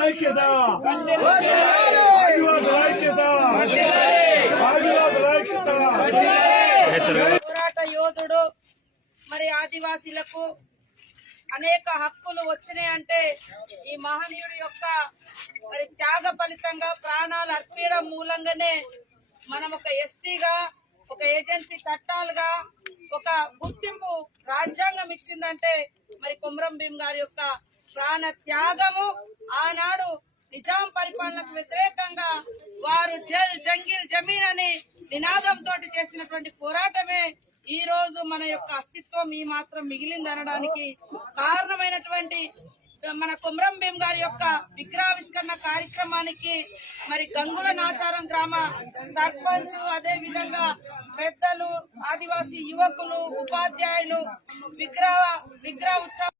ఐక్యత. ఐక్యత. ఐక్యత. పోరాట యోధుడు మరి ఆదివాసీలకు అనేక హక్కులు వచ్చినాయి అంటే ఈ మహనీయుడి యొక్క మరి త్యాగ ఫలితంగా ప్రాణాలు అర్పించడం మూలంగానే మనం ఒక ఎస్టీగా ఒక ఏజెన్సీ చట్టాలుగా ఒక గుర్తింపు రాజ్యాంగం ఇచ్చిందంటే మరి కొమరం భీం గారి యొక్క ప్రాణ త్యాగము ఆనాడు నిజాం పరిపాలనకు వ్యతిరేకంగా వారు జల్ జంగిల్ జమీన్ అని నినాదంతో చేసినటువంటి పోరాటమే ఈ రోజు మన యొక్క అస్తిత్వం ఈ మాత్రం మిగిలింది అనడానికి కారణమైనటువంటి మన కుమ్రం భీం గారి యొక్క విగ్రహావిష్కరణ కార్యక్రమానికి మరి గంగుల నాచారం గ్రామ సర్పంచ్ అదే విధంగా పెద్దలు ఆదివాసీ యువకులు ఉపాధ్యాయులు విగ్రహ విగ్రహ ఉత్సవం